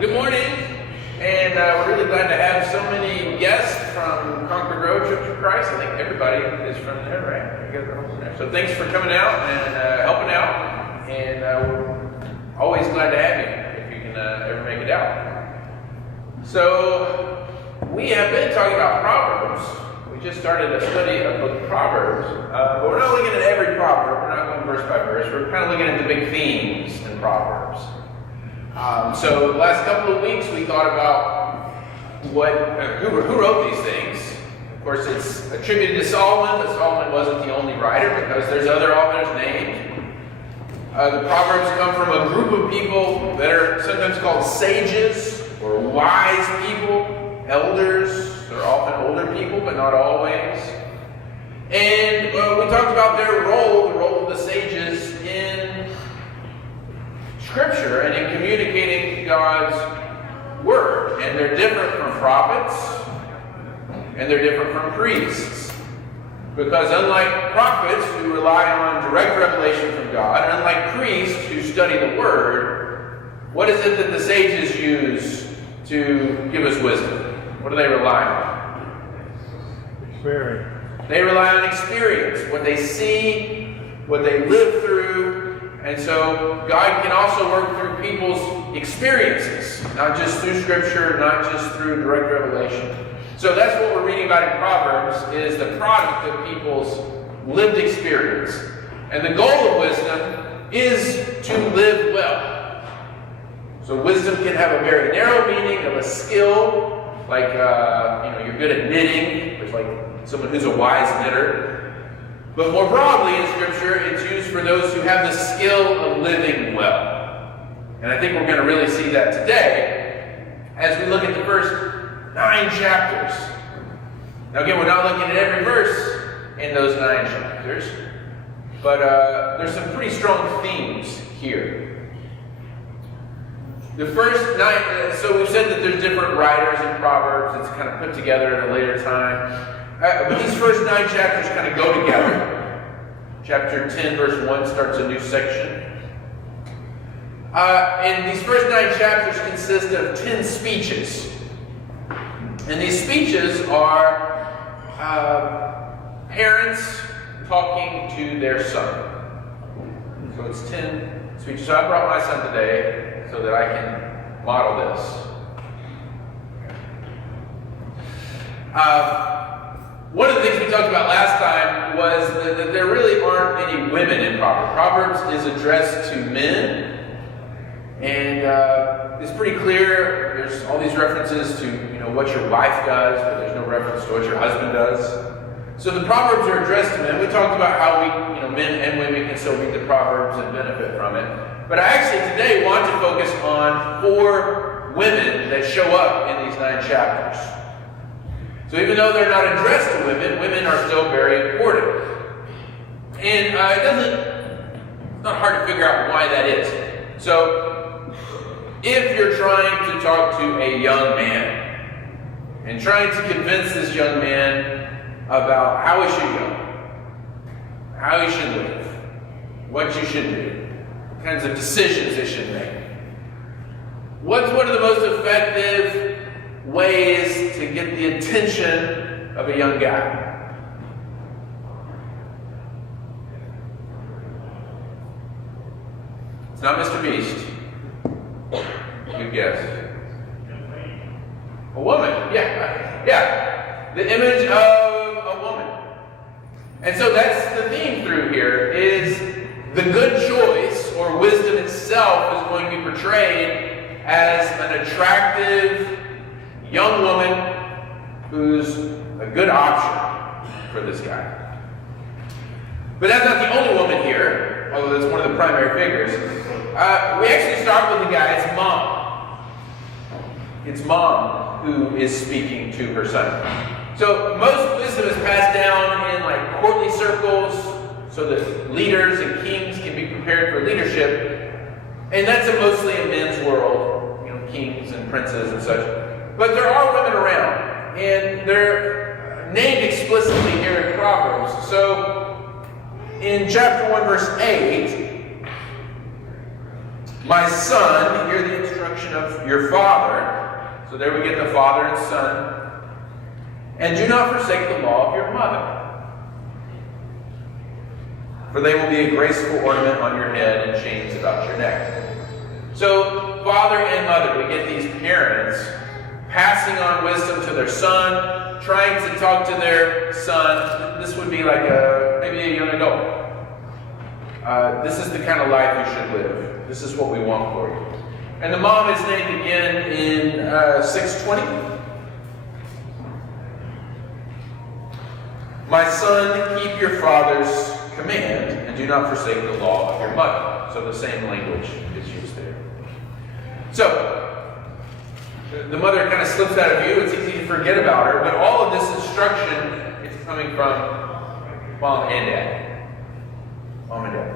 Good morning, and we're really glad to have so many guests from Concord Road Church of Christ. I think everybody is from there, right? You guys are all from there. So thanks for coming out and helping out, and we're always glad to have you if you can ever make it out. So we have been talking about Proverbs. We just started a study of book Proverbs, but we're not looking at every proverb. We're not going verse by verse. We're kind of looking at the big themes in Proverbs. So the last couple of weeks we thought about who wrote these things. Of course, it's attributed to Solomon, but Solomon wasn't the only writer because there's other authors named. The Proverbs come from a group of people that are sometimes called sages or wise people, elders. They're often older people, but not always. And we talked about their role, the role of the sages in Scripture and in communicating God's Word. And they're different from prophets, and they're different from priests. Because unlike prophets who rely on direct revelation from God, and unlike priests who study the Word, what is it that the sages use to give us wisdom? What do they rely on? Experience. They rely on experience, what they see, what they live through. And so God can also work through people's experiences, not just through Scripture, not just through direct revelation. So that's what we're reading about in Proverbs, is the product of people's lived experience. And the goal of wisdom is to live well. So wisdom can have a very narrow meaning of a skill, like you're good at knitting, which like someone who's a wise knitter. But more broadly in Scripture, it's used for those who have the skill of living well. And I think we're going to really see that today as we look at the first 9 chapters. Now again, we're not looking at every verse in those 9 chapters, but there's some pretty strong themes here. The first 9, so we've said that there's different writers in Proverbs. It's kind of put together at a later time. But these first 9 chapters kind of go together. Chapter 10, verse 1 starts a new section. And these first 9 chapters consist of 10 speeches. And these speeches are parents talking to their son. So it's 10 speeches. So I brought my son today so that I can model this. One of the things we talked about last time was that there really aren't any women in Proverbs. Proverbs is addressed to men, and it's pretty clear. There's all these references to what your wife does, but there's no reference to what your husband does. So the Proverbs are addressed to men. We talked about how men and women can still read the Proverbs and benefit from it. But I actually today want to focus on 4 women that show up in these 9 chapters. So even though they're not addressed to women, women are still very important. And it's not hard to figure out why that is. So if you're trying to talk to a young man and trying to convince this young man about how he should go, how he should live, what you should do, what kinds of decisions they should make, what's one of the most effective ways to get the attention of a young guy? It's not Mr. Beast. Good guess. A woman. Yeah. The image of a woman. And so that's the theme through here, is the good choice, or wisdom itself, is going to be portrayed as an attractive young woman who's a good option for this guy. But that's not the only woman here, although that's one of the primary figures. We actually start with the guy's mom. It's mom who is speaking to her son. So most wisdom is passed down in like courtly circles so that leaders and kings can be prepared for leadership. And that's mostly a men's world, kings and princes and such. But there are women around, and they're named explicitly here in Proverbs. So in chapter 1, verse 8, my son, hear the instruction of your father. So there we get the father and son. And do not forsake the law of your mother, for they will be a graceful ornament on your head and chains about your neck. So, father and mother, we get these parents passing on wisdom to their son, trying to talk to their son. This would be like maybe a young adult. This is the kind of life you should live. This is what we want for you. And the mom is named again in 6:20. My son, keep your father's command and do not forsake the law of your mother. So the same language is used there. So, the mother kind of slips out of view. It's easy to forget about her. But all of this instruction is coming from mom and dad. Mom and dad.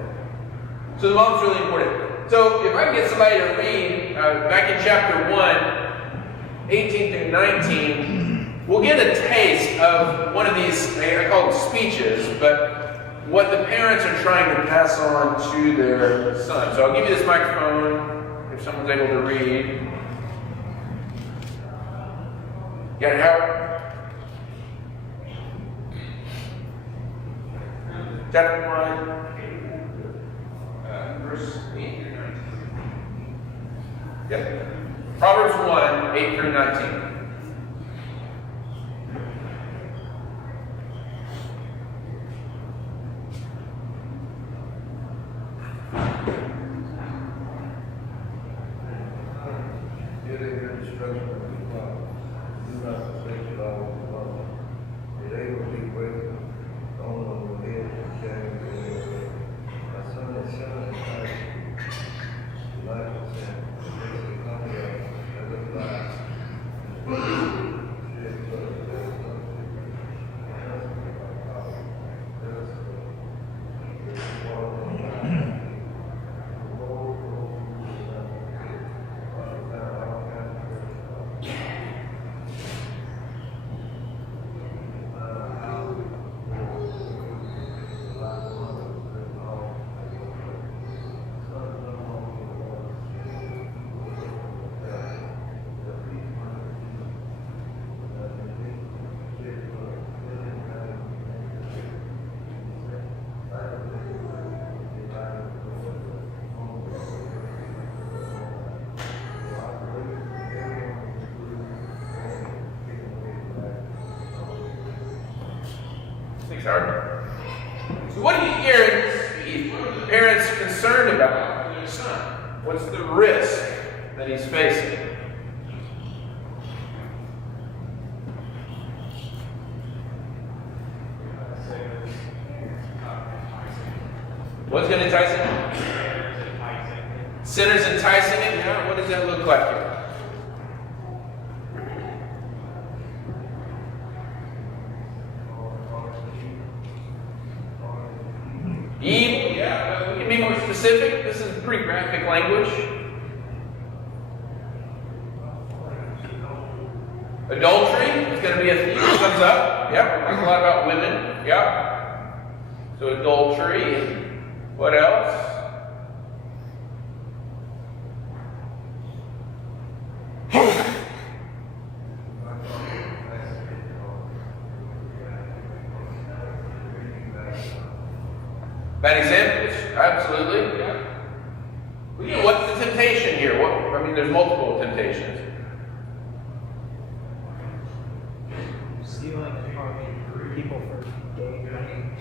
So the mom's really important. So if I can get somebody to read, back in chapter 1, 18 through 19, we'll get a taste of one of these, I call them speeches, but what the parents are trying to pass on to their son. So I'll give you this microphone if someone's able to read. Got it, Howard? Chapter 1, verse 8 through 19. Yep. Proverbs 1, 8 through 19. So what do you hear in this speech? What are the parents concerned about their son? What's the risk that he's facing? What's going to entice him? Sinners enticing him? Yeah, what does that look like here? Evil, yeah. We can be more specific. This is pretty graphic language. Adultery is going to be a theme that comes up. Yep, we talk a lot about women. Yep. So adultery. What else? Bad examples? Absolutely. Yeah. What's the temptation here? There's multiple temptations. Stealing and harming people for gain.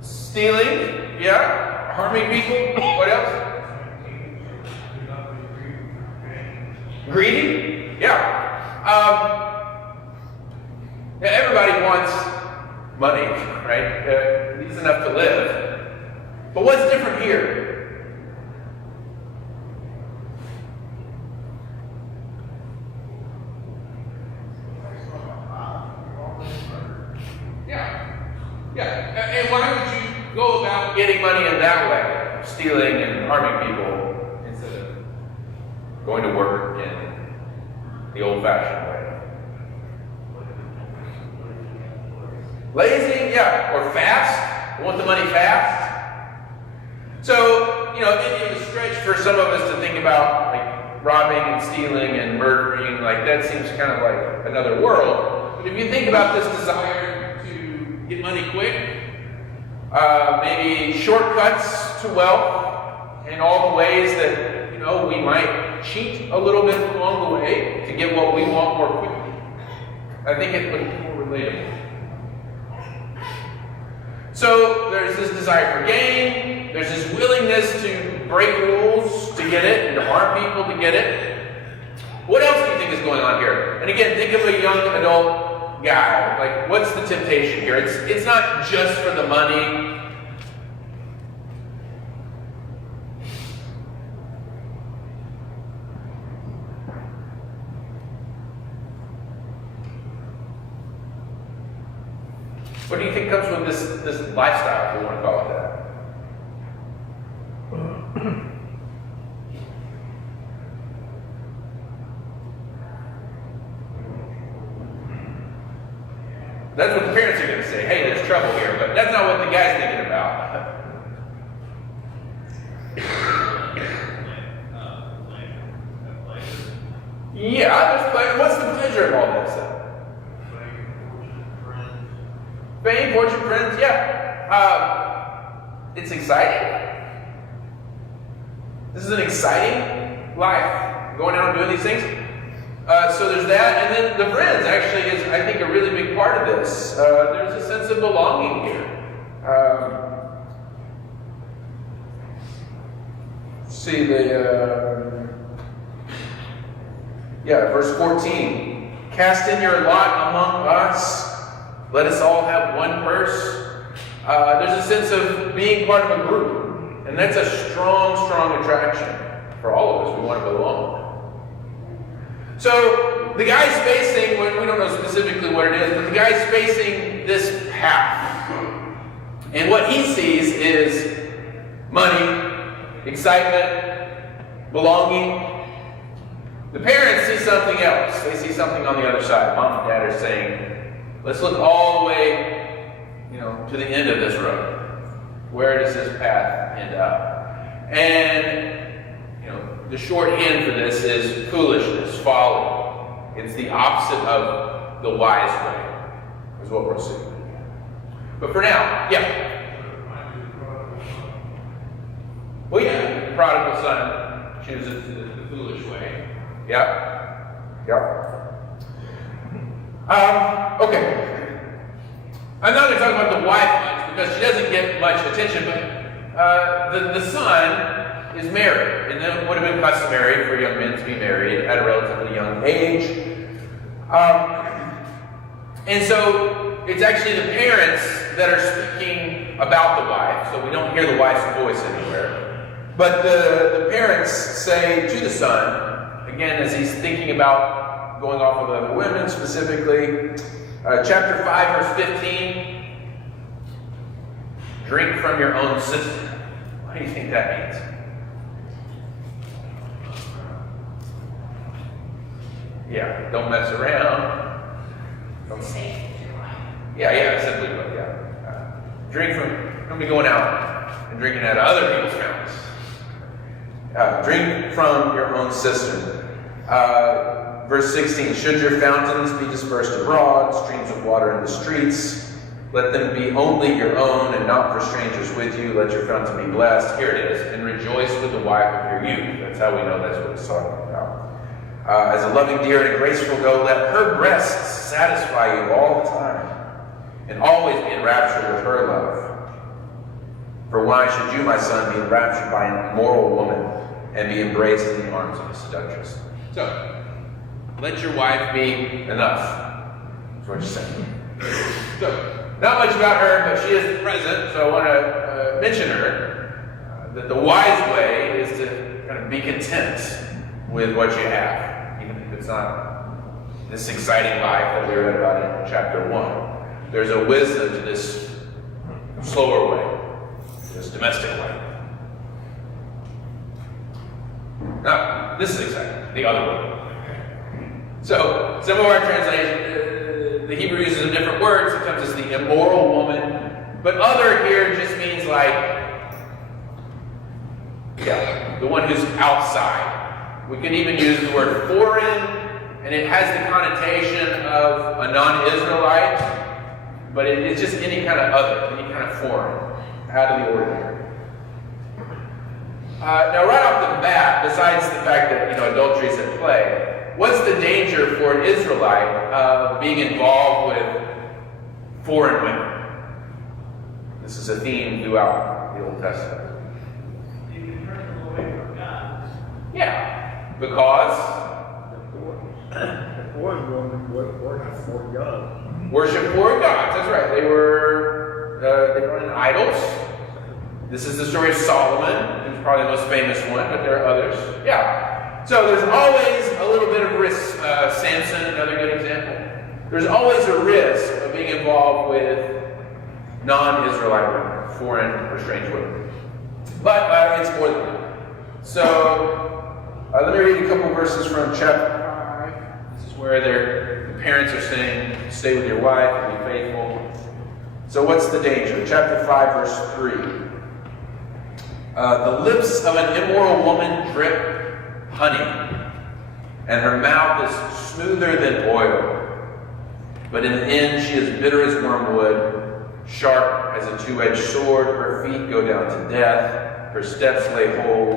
Stealing, yeah. Harming people. What else? Greedy? Yeah. Yeah, everybody wants money, right? Needs enough to live. But what's different here? Yeah. And why would you go about getting money in that way? Stealing and harming people instead of going to work in the old-fashioned way. Lazy, yeah, or fast. Want the money fast. So, it was a stretch for some of us to think about like robbing and stealing and murdering. Like that seems kind of like another world. But if you think about this desire to get money quick, maybe shortcuts to wealth, and all the ways that we might cheat a little bit along the way to get what we want more quickly. I think it would be more relatable. So there's this desire for gain, there's this willingness to break rules to get it, and to harm people to get it. What else do you think is going on here? And again, think of a young adult guy. Like, what's the temptation here? It's not just for the money. What do you think comes with this lifestyle, if we want to call it that? That's what the parents are going to say. Hey, there's trouble here, but that's not what the guy's thinking about. Yeah, there's pleasure. What's the pleasure of all this? Fame, fortune, friends, yeah. It's exciting. This is an exciting life, going out and doing these things. So there's that, and then the friends actually is, I think, a really big part of this. There's a sense of belonging here. See verse 14. Cast in your lot among us. Let us all have one purse. There's a sense of being part of a group, and that's a strong, strong attraction for all of us. We want to belong. So the guy's facing, we don't know specifically what it is, but the guy's facing this path. And what he sees is money, excitement, belonging. The parents see something else. They see something on the other side. Mom and dad are saying, let's look all the way, to the end of this road. Where does this path end up? And, the shorthand for this is foolishness, folly. It's the opposite of the wise way, is what we're seeing. But for now, well, the prodigal son chooses the foolish way. Okay. I'm not going to talk about the wife much because she doesn't get much attention, but the son is married, and then it would have been customary for young men to be married at a relatively young age. And so it's actually the parents that are speaking about the wife, so we don't hear the wife's voice anywhere. But the parents say to the son, again, as he's thinking about going off with other women specifically, chapter 5, verse 15, drink from your own cistern. What do you think that means? Yeah, don't mess around. Don't say. Yeah, simply put, drink from, don't be going out and drinking out of other people's fountains. Drink from your own cistern. Verse 16, should your fountains be dispersed abroad, streams of water in the streets, let them be only your own and not for strangers with you. Let your fountain be blessed. Here it is. And rejoice with the wife of your youth. That's how we know that's what it's talking about. As a loving deer and a graceful doe, let her breasts satisfy you all the time, and always be enraptured with her love. For why should you, my son, be enraptured by an immoral woman and be embraced in the arms of a seductress? So, let your wife be enough. That's what you're saying. So, not much about her, but she is present, so I want to mention her. That the wise way is to kind of be content with what you have, even if it's not this exciting life that we read about in chapter 1. There's a wisdom to this slower way, this domestic way. Now, this is exciting, the other way. So, some of our translations, the Hebrew uses a different word. Sometimes it's the immoral woman. But other here just means the one who's outside. We can even use the word foreign, and it has the connotation of a non-Israelite, but it's just any kind of other, any kind of foreign, out of the ordinary. Now, right off the bat, besides the fact that adultery is at play, what's the danger for an Israelite of being involved with foreign women? This is a theme throughout the Old Testament. You can turn them away from God. Yeah, because The foreign woman worship for God. worship foreign gods. That's right. They were in idols. This is the story of Solomon, who's probably the most famous one, but there are others. Yeah. So there's always a little bit of risk. Samson, another good example. There's always a risk of being involved with non-Israelite women, foreign or strange women. But it's more than that. So let me read a couple verses from chapter 5. This is where the parents are saying, stay with your wife and be faithful. So what's the danger? Chapter 5, verse 3. The lips of an immoral woman drip honey, and her mouth is smoother than oil. But in the end she is bitter as wormwood, sharp as a two-edged sword. Her feet go down to death. Her steps lay hold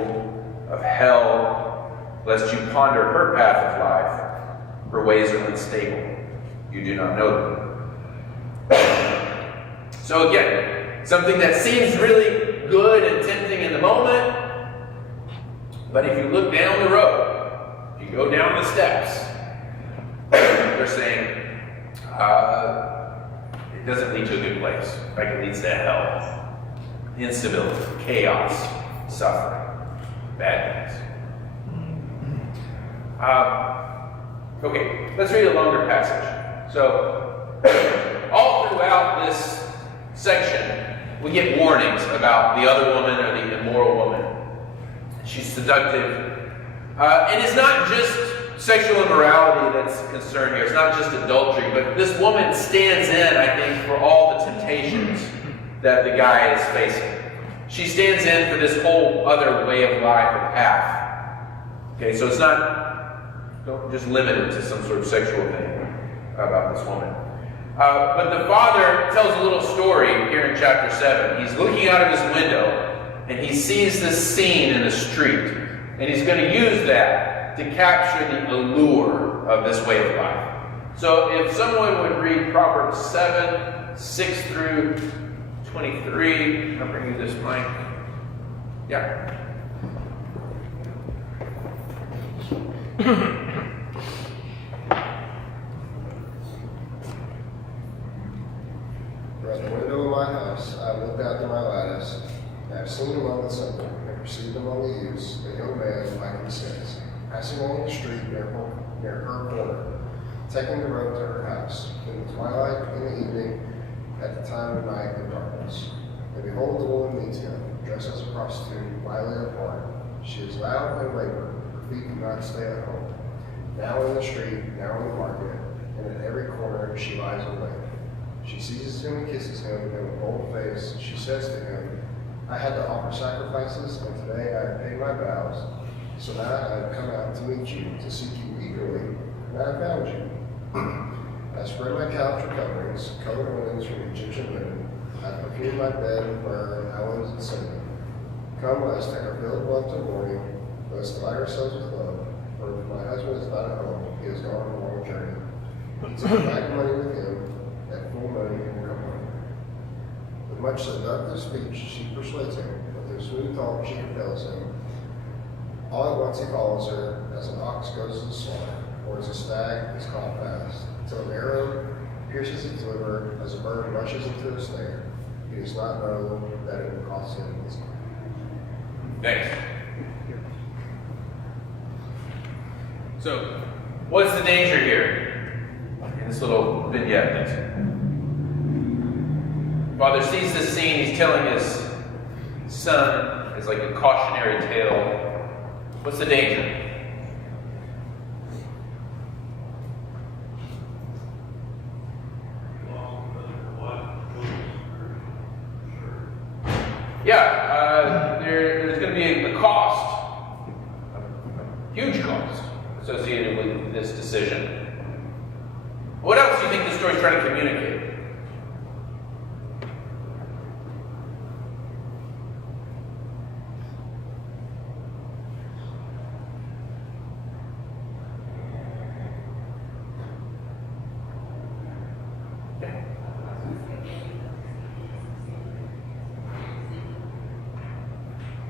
of hell, lest you ponder her path of life. Her ways are unstable. You do not know them. So again, something that seems really good and tempting in the moment, but if you look down the road, if you go down the steps, they're saying it doesn't lead to a good place. In fact, it leads to hell, instability, chaos, suffering, bad things. Okay, let's read a longer passage. So, all throughout this section, we get warnings about the other woman or the immoral woman. She's seductive. And it's not just sexual immorality that's concerned here. It's not just adultery, but this woman stands in, I think, for all the temptations that the guy is facing. She stands in for this whole other way of life or path. Okay, so it's not just limited to some sort of sexual thing about this woman. But the father tells a little story here in chapter 7. He's looking out of his window, and he sees this scene in the street. And he's going to use that to capture the allure of this way of life. So if someone would read Proverbs 7, 6 through 23. I'll bring you this mic. Yeah. From the window of my house, I looked out to my lattice. I have seen among the simple, and perceived among the youths, a young man like himself, passing along the street near her corner, taking the road to her house, in the twilight, in the evening, at the time of night and darkness. And behold, the woman meets him, dressed as a prostitute, vilely apart. She is loud and wayward, her feet do not stay at home. Now in the street, now in the market, and at every corner she lies awake. She seizes him and kisses him, and with bold face she says to him, I had to offer sacrifices, and today I have paid my vows. So now I have come out to meet you, to seek you eagerly, and I have found you. I spread my couch with coverings, colored linens from Egyptian linen. I perfumed my bed with myrrh and aloes and cinnamon. Come, let us take our fill of blood till morning. Let us delight ourselves with love. For if my husband is not at home, he has gone on a long journey. Take back money with him, at full moon he will come home. With much seductive speech she persuades him, with her smooth talk she compels him. All at once he follows her, as an ox goes to the slaughter, or as a stag is caught fast, till an arrow pierces its liver as a bird rushes into a snare. He does not know that it will cost him his life. Thanks. So, what's the danger here in this little vignette? Father sees this scene, he's telling his son, it's like a cautionary tale. What's the danger? Yeah, there's going to be a cost, a huge cost associated with this decision. What else do you think the story's trying to communicate?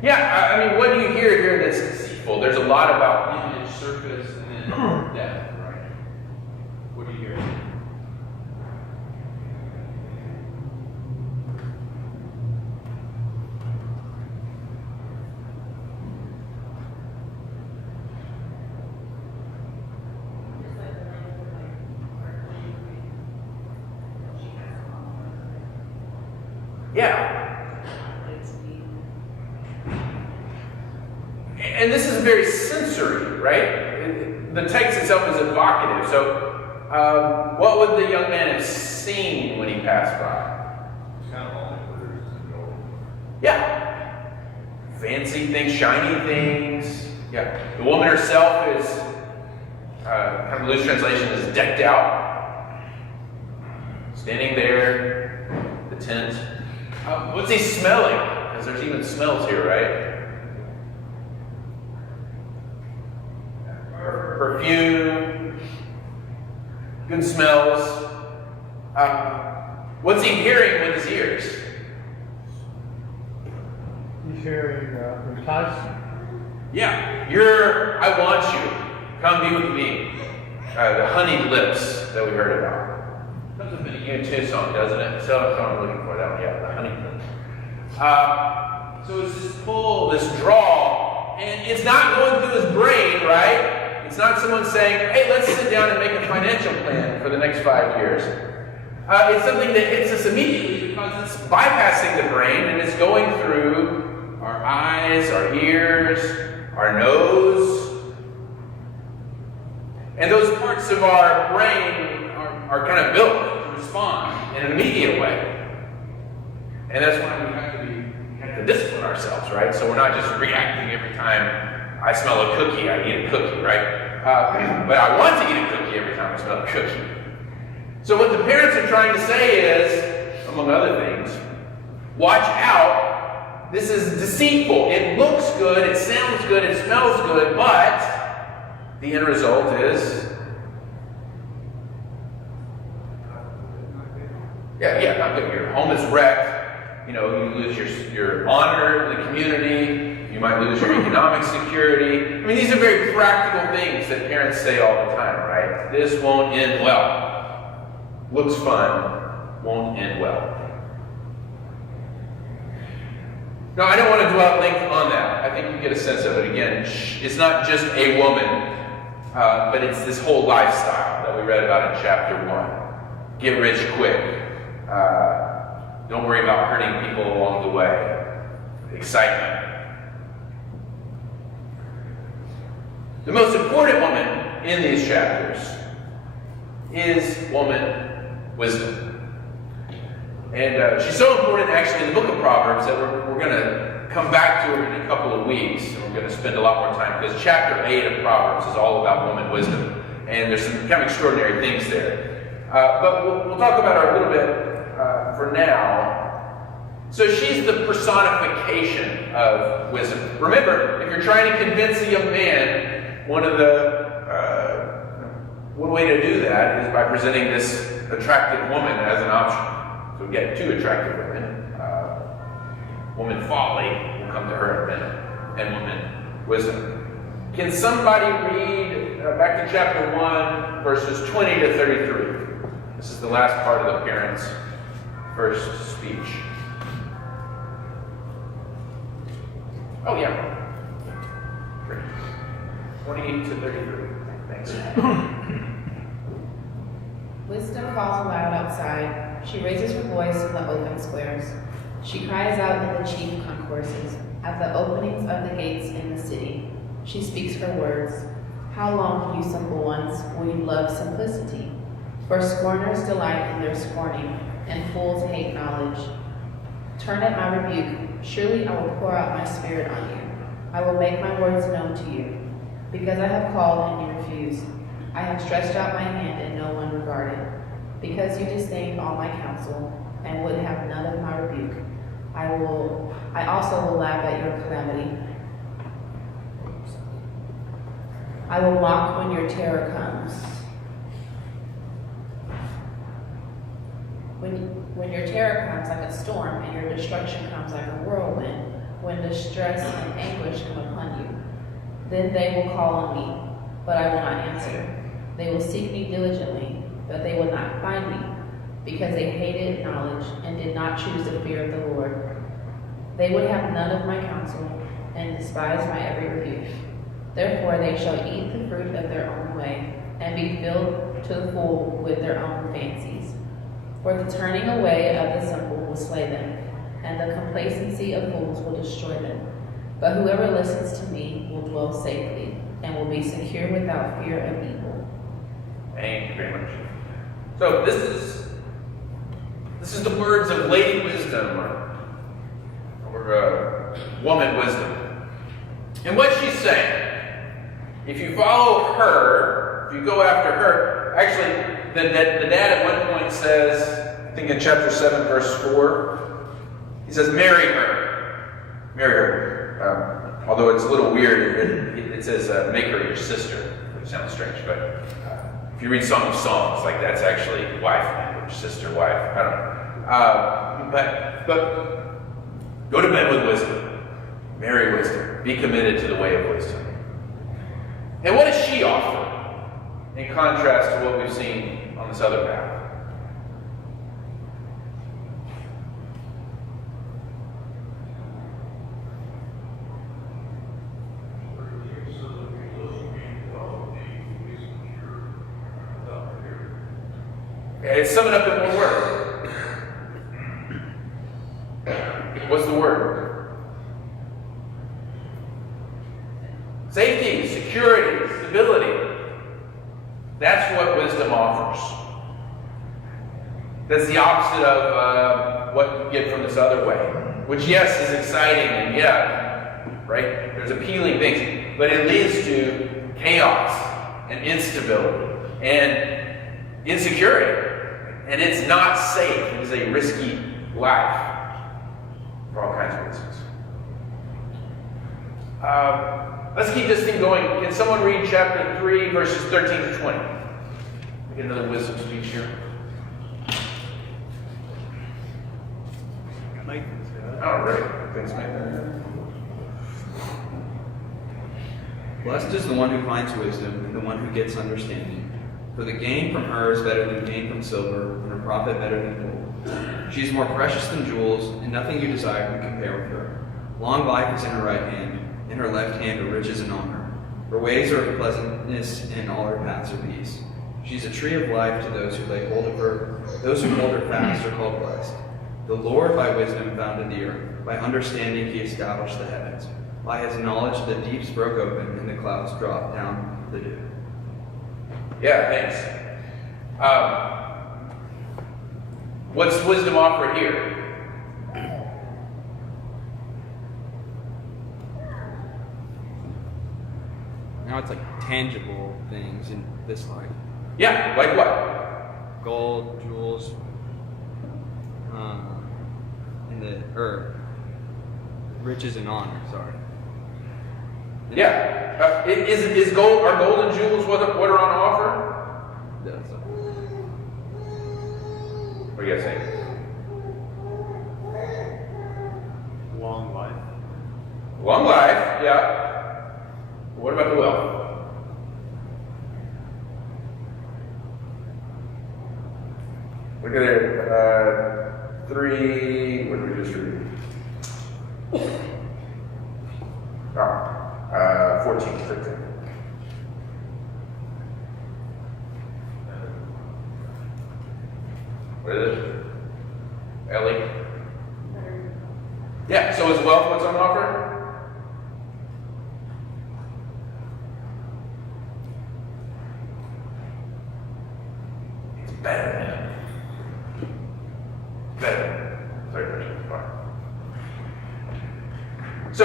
Yeah, I mean, what do you hear here that's deceitful? There's a lot about image, surface, and then depth, right? What do you hear? Yeah. And this is very sensory, right? The text itself is evocative. So, what would the young man have seen when he passed by? Kind of all the words and go. Yeah. Fancy things, shiny things. Yeah. The woman herself is, kind of loose translation, is decked out. Standing there, the tent. What's he smelling? Because there's even smells here, right? Perfume, good smells. What's he hearing with his ears? He's hearing enticement. Yeah, I want you. Come be with me. The honeyed lips that we heard about. Comes up in a U2 song, doesn't it? So that's what I'm looking for. That one, yeah, the honeyed lips. So it's this pull, this draw, and it's not going through his brain, right? It's not someone saying, hey, let's sit down and make a financial plan for the next 5 years. It's something that hits us immediately because it's bypassing the brain and it's going through our eyes, our ears, our nose. And those parts of our brain are kind of built to respond in an immediate way. And that's why we have to discipline ourselves, right? So we're not just reacting every time I smell a cookie, I eat a cookie, right? But I want to eat a cookie every time I smell a cookie. So what the parents are trying to say is, among other things, watch out. This is deceitful. It looks good, it sounds good, it smells good, but the end result is, not good. Your home is wrecked. You know, you lose your honor in the community. You might lose your economic security. I mean, these are very practical things that parents say all the time, right? This won't end well. Looks fun, won't end well. Now, I don't want to dwell at length on that. I think you get a sense of it. Again, it's not just a woman, but it's this whole lifestyle that we read about in chapter 1. Get rich quick. Don't worry about hurting people along the way. Excitement. The most important woman in these chapters is woman wisdom. And she's so important actually in the book of Proverbs that we're going to come back to her in a couple of weeks. And we're going to spend a lot more time because chapter 8 of Proverbs is all about woman wisdom. And there's some kind of extraordinary things there. But we'll talk about her a little bit for now. So she's the personification of wisdom. Remember, if you're trying to convince a young man, one way to do that is by presenting this attractive woman as an option. So we get 2 attractive women. Woman folly will come to her in a minute, and woman wisdom. Can somebody read back to chapter 1, verses 20 to 33? This is the last part of the parents' first speech. Oh, yeah. Great. 28 to 33. Thanks. Wisdom calls aloud outside. She raises her voice in the open squares. She cries out in the chief concourses, at the openings of the gates in the city. She speaks her words. How long, you simple ones, will you love simplicity? For scorners delight in their scorning, and fools hate knowledge. Turn at my rebuke. Surely I will pour out my spirit on you. I will make my words known to you. Because I have called and you refused. I have stretched out my hand and no one regarded. Because you disdained all my counsel and would have none of my rebuke. I also will laugh at your calamity. I will mock when your terror comes. When your terror comes like a storm and your destruction comes like a whirlwind, when distress and anguish come upon you, then they will call on me, but I will not answer. They will seek me diligently, but they will not find me, because they hated knowledge and did not choose the fear of the Lord. They would have none of my counsel and despise my every rebuke. Therefore they shall eat the fruit of their own way and be filled to the full with their own fancies. For the turning away of the simple will slay them, and the complacency of fools will destroy them. But whoever listens to me will dwell safely and will be secure without fear of evil. Thank you very much. So this is the words of Lady Wisdom, or woman wisdom. And what she's saying, if you follow her, if you go after her, actually, the dad at one point says, I think in chapter 7, verse 4, he says, marry her. Marry her. Although it's a little weird, it says, make her your sister, which sounds strange, but if you read Song of Songs, like that's actually wife language, sister, wife, I don't know. But go to bed with wisdom. Marry wisdom. Be committed to the way of wisdom. And what does she offer in contrast to what we've seen on this other path? Okay, sum it up in one word. What's the word? Safety, security, stability. That's what wisdom offers. That's the opposite of what you get from this other way. Which, yes, is exciting and right? There's appealing things. But it leads to chaos and instability and insecurity. And it's not safe. It is a risky life for all kinds of reasons. Let's keep this thing going. Can someone read chapter 3, verses 13 to 20? We get another wisdom speech here. All right. Thanks, man. Blessed is the one who finds wisdom and the one who gets understanding. For the gain from her is better than gain from silver, and her profit better than gold. She is more precious than jewels, and nothing you desire can compare with her. Long life is in her right hand, in her left hand are riches and honor. Her ways are of pleasantness, and all her paths are peace. She is a tree of life to those who lay hold of her. Those who hold her fast are called blessed. The Lord by wisdom founded the earth. By understanding he established the heavens. By his knowledge the deeps broke open, and the clouds dropped down the dew. Yeah, thanks. What's wisdom offer here? Now it's like tangible things in this life. Yeah, like what? Gold, jewels, riches and honor, sorry. Yeah. Is gold, are gold and jewels what are on offer? That's What do you guys think? Long life. Long life, yeah. What about the wealth? at there. 3, what did we just read? 14, 15. What is it? Ellie? Yeah, so is wealth what's on offer? It's better than. Better. So,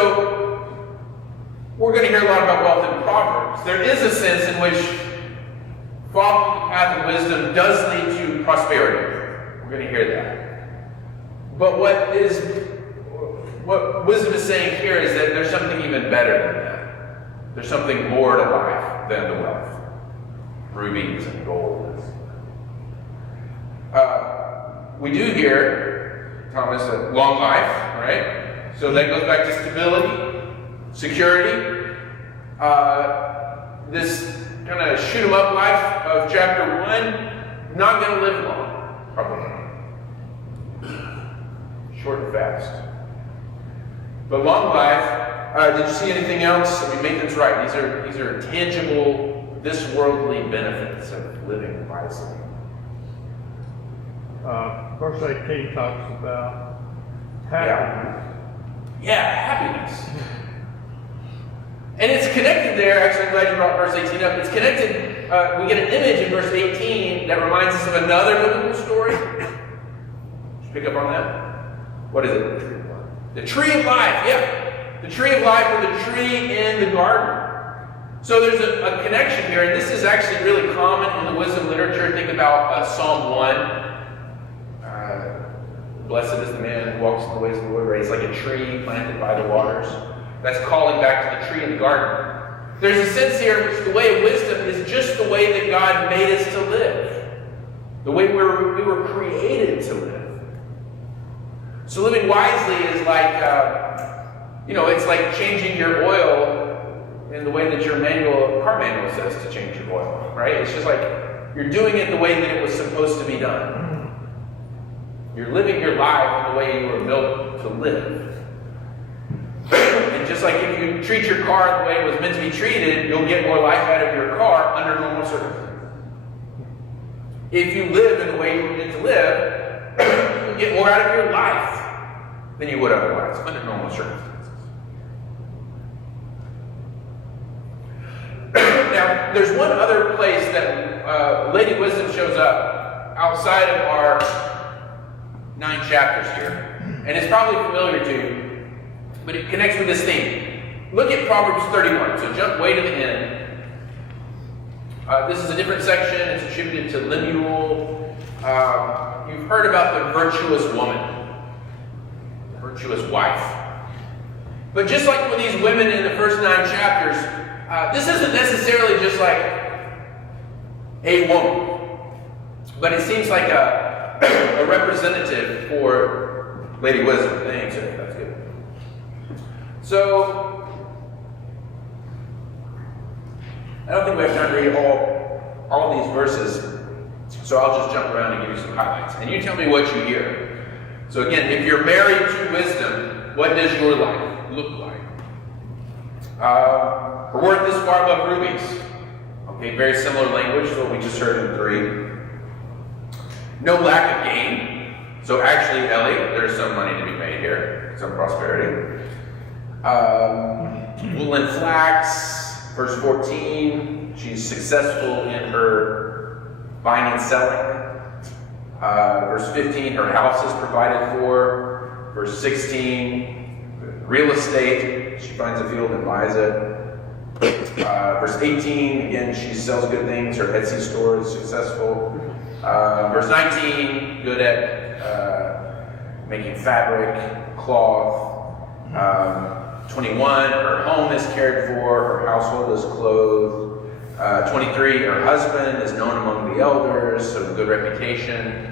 we're going to hear a lot about wealth in Proverbs. There is a sense in which following the path of wisdom does lead to prosperity. We're going to hear that. But what wisdom is saying here is that there's something even better than that. There's something more to life than the wealth. Rubies and gold. We do hear, Thomas, a long life, right? So that goes back to stability, security. This kind of shoot 'em up life of chapter 1, not going to live long, probably. Short and fast. But long life, did you see anything else? I mean, Nathan's right. These are tangible, this-worldly benefits of living wisely. Verse 18 talks about happiness. Yeah, happiness. And it's connected there. Actually, I'm glad you brought verse 18 up. It's connected. We get an image in verse 18 that reminds us of another biblical story. Did you pick up on that? What is it? The tree of life. Yeah. The tree of life, or the tree in the garden. So there's a connection here, and this is actually really common in the wisdom literature. Think about Psalm 1. Blessed is the man who walks in the ways of the Lord, right? He's like a tree planted by the waters. That's calling back to the tree in the garden. There's a sense here in which the way of wisdom is just the way that God made us to live. The way we were created to live. So living wisely is like, it's like changing your oil in the way that your car manual says to change your oil, right? It's just like you're doing it the way that it was supposed to be done. You're living your life in the way you were built to live. And just like if you treat your car the way it was meant to be treated, you'll get more life out of your car under normal circumstances. If you live in the way you were meant to live, you'll get more out of your life than you would otherwise under normal circumstances. Now, there's one other place that Lady Wisdom shows up outside of our 9 chapters here. And it's probably familiar to you, but it connects with this theme. Look at Proverbs 31. So jump way to the end. This is a different section. It's attributed to Lemuel. You've heard about the virtuous woman, the virtuous wife. But just like with these women in the first 9 chapters, this isn't necessarily just like a woman, but it seems like a representative for Lady Wisdom. Thanks, sir. That's good. So, I don't think we have time to read all these verses, so I'll just jump around and give you some highlights. And you tell me what you hear. So again, if you're married to wisdom, what does your life look like? Her worth is far above rubies. Okay, very similar language to what we just heard in 3. No lack of gain. So actually, Ellie, there's some money to be made here, some prosperity. Wool and flax, verse 14. She's successful in her buying and selling. Verse 15, her house is provided for. Verse 16, real estate. She finds a field and buys it. Verse 18, again, she sells good things. Her Etsy store is successful. Verse 19, good at making fabric, cloth. 21, her home is cared for, her household is clothed. 23, her husband is known among the elders, so good reputation.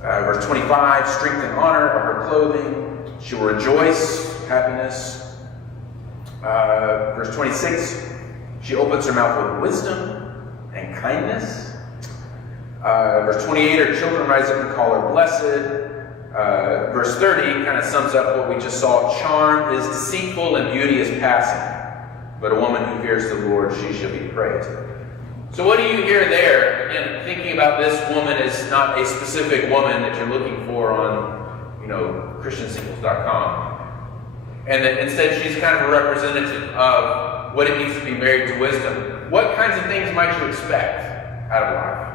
Verse 25, strength and honor are her clothing. She will rejoice, happiness. Verse 26, she opens her mouth with wisdom and kindness. Verse 28, her children rise up and call her blessed. Verse 30 kind of sums up what we just saw. Charm is deceitful and beauty is passing, but a woman who fears the Lord, she shall be praised. So what do you hear there? Again, thinking about this woman as not a specific woman that you're looking for on, Christiansingles.com. And that instead she's kind of a representative of what it means to be married to wisdom. What kinds of things might you expect out of life?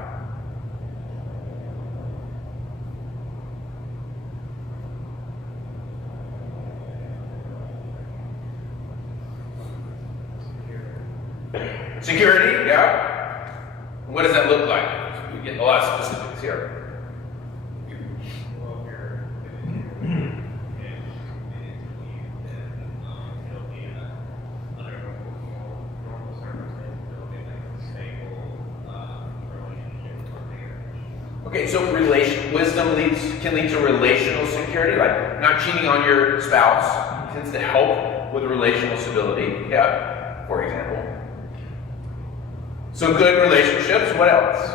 Security, yeah. What does that look like? We get a lot of specifics here. Okay, so wisdom can lead to relational security, like not cheating on your spouse. It tends to help with relational stability, yeah, for example. So good relationships, what else?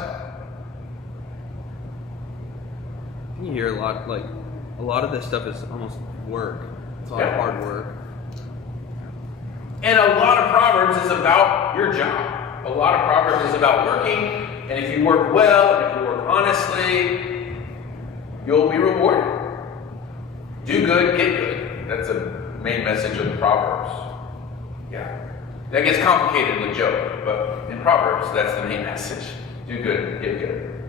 You hear a lot of this stuff is almost work. It's a lot of hard work. And a lot of Proverbs is about your job. A lot of Proverbs is about working, and if you work well, and if you work honestly, you'll be rewarded. Do good, get good. That's the main message of the Proverbs. Yeah. That gets complicated with Job, but in Proverbs, that's the main message. Do good, get good.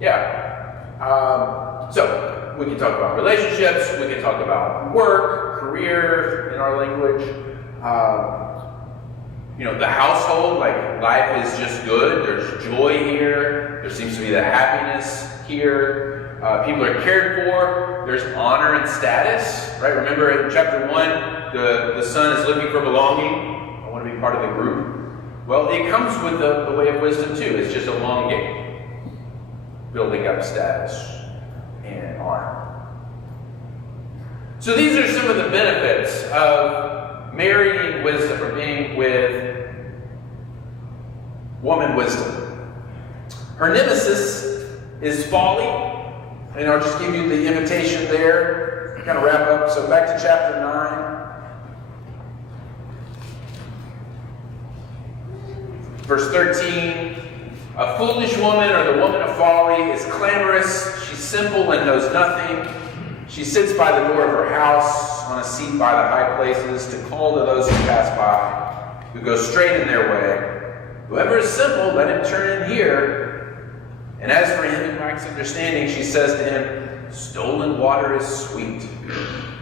Yeah. So, we can talk about relationships, we can talk about work, career in our language. The household, like life is just good. There's joy here. There seems to be the happiness here. People are cared for. There's honor and status, right? Remember in chapter 1, the son is looking for belonging. I want to be part of the group. Well, it comes with the way of wisdom too. It's just a long game. Building up status and honor. So these are some of the benefits of marrying wisdom or being with woman wisdom. Her nemesis is folly. And I'll just give you the invitation there. Kind of wrap up. So back to chapter 9. Verse 13, a foolish woman or the woman of folly is clamorous. She's simple and knows nothing. She sits by the door of her house on a seat by the high places to call to those who pass by, who go straight in their way. Whoever is simple, let him turn in here. And as for him who lacks understanding, she says to him, stolen water is sweet,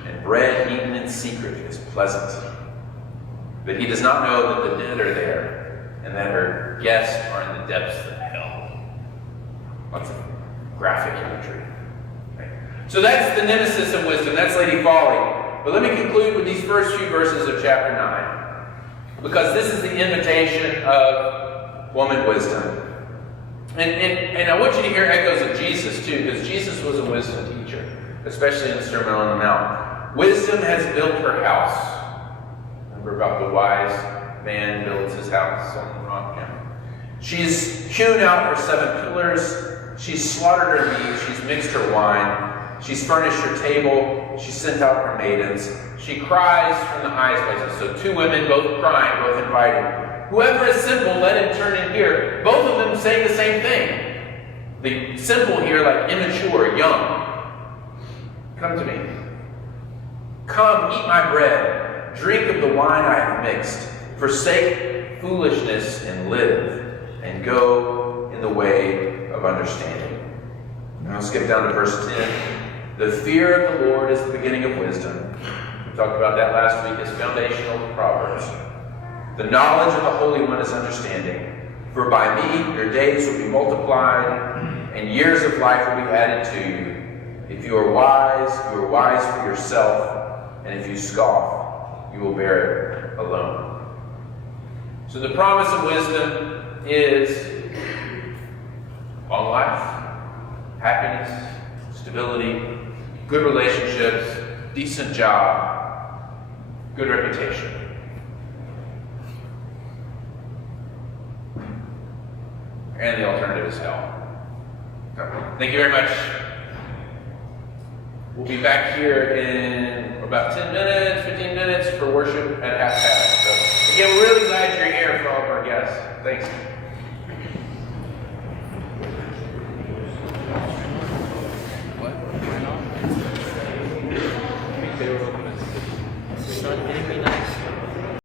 and bread eaten in secret is pleasant. But he does not know that the dead are there, and that her guests are in the depths of hell. Lots of graphic imagery. Right? So that's the nemesis of wisdom. That's Lady Folly. But let me conclude with these first few verses of chapter 9. Because this is the invitation of woman wisdom. And I want you to hear echoes of Jesus too, because Jesus was a wisdom teacher, especially in the Sermon on the Mount. Wisdom has built her house. Remember about the wise man builds his house on the rock. She's hewn out her 7 pillars. She's slaughtered her meat. She's mixed her wine. She's furnished her table. She's sent out her maidens. She cries from the highest places. So 2 women, both crying, both inviting. Whoever is simple, let him turn in here. Both of them say the same thing. The simple here, like immature, young. Come to me. Come, eat my bread. Drink of the wine I have mixed. Forsake foolishness and live, and go in the way of understanding. And I'll skip down to verse 10. The fear of the Lord is the beginning of wisdom. We talked about that last week. It's foundational to Proverbs. The knowledge of the Holy One is understanding. For by me your days will be multiplied, and years of life will be added to you. If you are wise for yourself, and if you scoff, you will bear it alone. So the promise of wisdom is long life, happiness, stability, good relationships, decent job, good reputation. And the alternative is hell. Thank you very much. We'll be back here in about 10 minutes, 15 minutes for worship at 5:30. So, again, we're really glad you're here for all of our guests. Thanks. What? Why not? I think they were open at 6. Sunday,